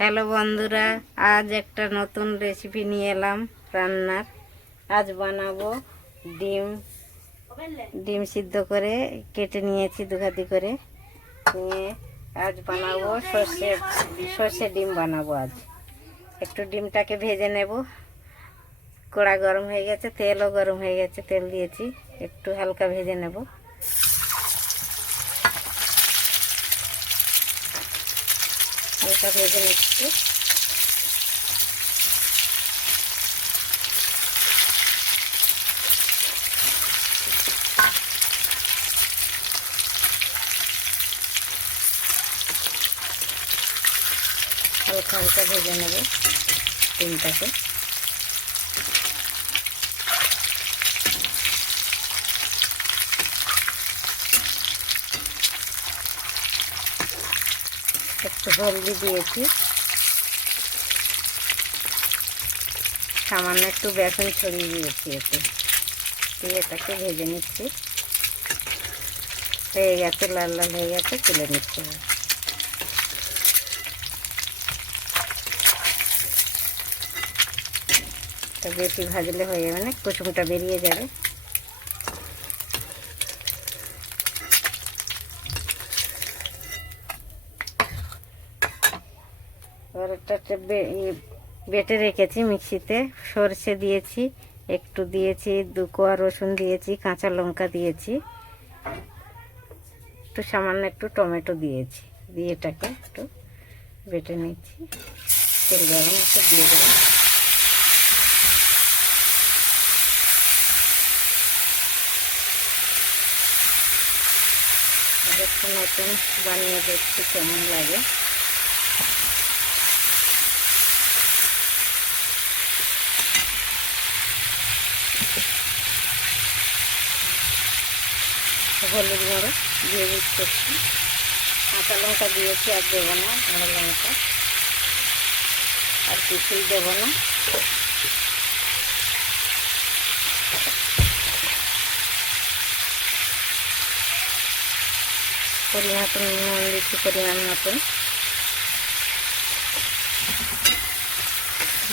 Hello বন্ধুরা, আজ একটা নতুন রেসিপি নিয়ে এলাম রান্নার। আজ বানাবো ডিম সিদ্ধ করে কেটে নিয়েছি দুঘাতি করে নিয়ে আজ বানাবো সর্ষে ডিম বানাবো। আজ একটু ডিমটাকে ভেজে নেব। কড়া গরম হয়ে গেছে, তেলও গরম হয়ে গেছে, তেল দিয়েছি, একটু হালকা ভেজে নেব। হালকা ভেজে নিচ্ছি। হালকা হালকা ভেজে নেব ডিমটাকে। একটু হলদি দিয়েছি, সামান্য একটু বেসন ছড়িয়ে দিয়েছি এতে দিয়ে এটাকে ভেজে নিচ্ছি। হয়ে গেছে, লাল লাল হয়ে গেছে, তুলে নিচ্ছি। বেশি ভাজলে হয়ে যাবে না, কুসুমটা বেরিয়ে যাবে। এবার একটা বেটে রেখেছি মিক্সিতে, সরষে দিয়েছি, একটু দিয়েছি 2 কোয়া রসুন দিয়েছি, কাঁচা লঙ্কা দিয়েছি, একটু সামান্য একটু টমেটো দিয়েছি, দিয়ে এটাকে একটু বেটে নিচ্ছি। তেল গরম একটু দিয়ে দেবো। একটু নতুন বানিয়ে দেখছি কেমন লাগে। হলুদ গুঁড়ো দিয়ে দিচ্ছি, কাঁচা লঙ্কা দিয়েছি, আর দেবো না ঝাল লঙ্কা, আর কিছুই দেবো না। পরিমাণ মতন নুন দিচ্ছি, পরিমাণ মতন।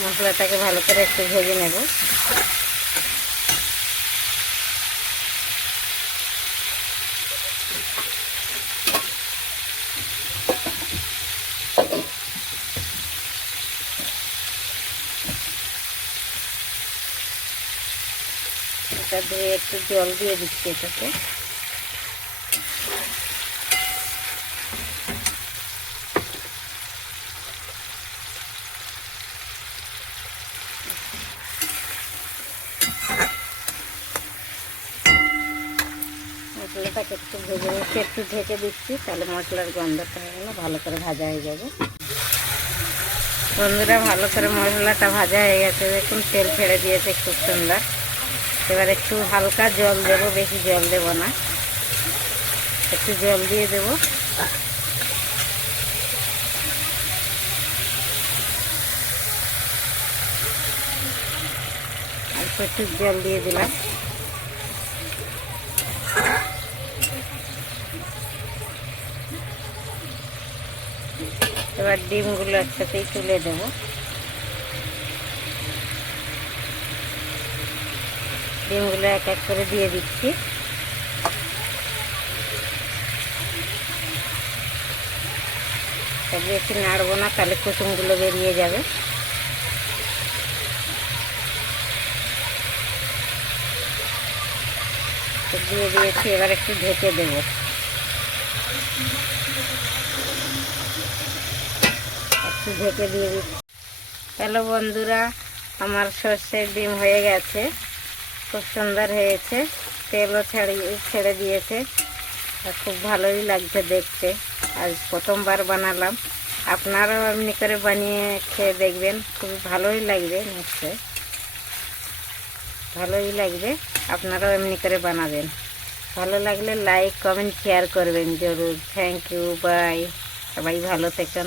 মশলাটাকে ভালো করে একটু ভেজে নেব। এটা দিয়ে একটু জল দিয়ে দিচ্ছি এটাকে। মশলাটাকে একটু ভেজে নিচ্ছি, একটু ঢেকে দিচ্ছি, তাহলে মশলার গন্ধটা হবে না, ভালো করে ভাজা হয়ে যাবে। বন্ধুরা, ভালো করে মশলাটা ভাজা হয়ে গেছে, দেখুন তেল ছেড়ে দিয়েছে খুব সুন্দর। এবার একটু হালকা জল দেব, বেশি জল দেব না, একটু জল দিয়ে দেব। একটু জল দিয়ে দিলাম। এবার ডিমগুলো একসাথেই তুলে দেব। ডিমগুলো এক এক করে দিয়ে দিচ্ছি। বেশি নাড়বো না, তাহলে কুসুমগুলো বেরিয়ে যাবে। দিয়ে দিয়েছি, এবার একটু ঢেকে দেব। একটু ঢেকে দিয়ে দিচ্ছি। হ্যালো বন্ধুরা, আমার সর্ষের ডিম হয়ে গেছে, খুব সুন্দর হয়েছে, তেলও ছেড়ে দিয়েছে, আর খুব ভালোই লাগছে দেখতে। আজ প্রথমবার বানালাম, আপনারাও এমনি করে বানিয়ে খেয়ে দেখবেন, খুব ভালোই লাগবে, নিশ্চয় ভালোই লাগবে। আপনারাও এমনি করে বানাবেন। ভালো লাগলে লাইক, কমেন্ট, শেয়ার করবেন জরুর। Thank you, by. সবাই ভালো থাকেন।